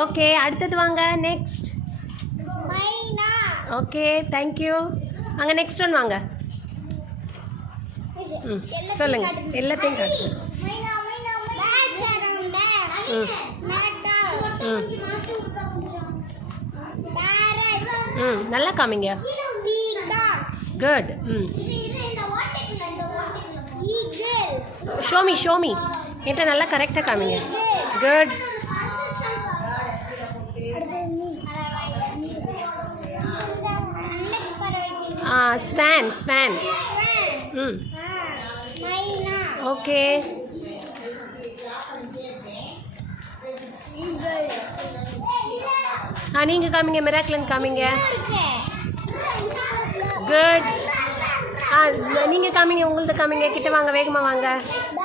Okay, அடுத்தது வாங்க. Next. Okay, thank you. வாங்க நெக்ஸ்ட் ஒன் வாங்க. சொல்லுங்க, எல்லாத்தையும் காட்டு. நல்லா காமிங்க. குட். ஷோமி என்கிட்ட நல்லா கரெக்டாக காமிங்க. குட். ஸ்வான். ஓகே. நீங்கள் காமிங்க. மிராக்கிளன் காமிங்க. குட். நீங்கள் காமிங்க. உங்களது காமிங்க. கிட்ட வாங்க, வேகமாக வாங்க.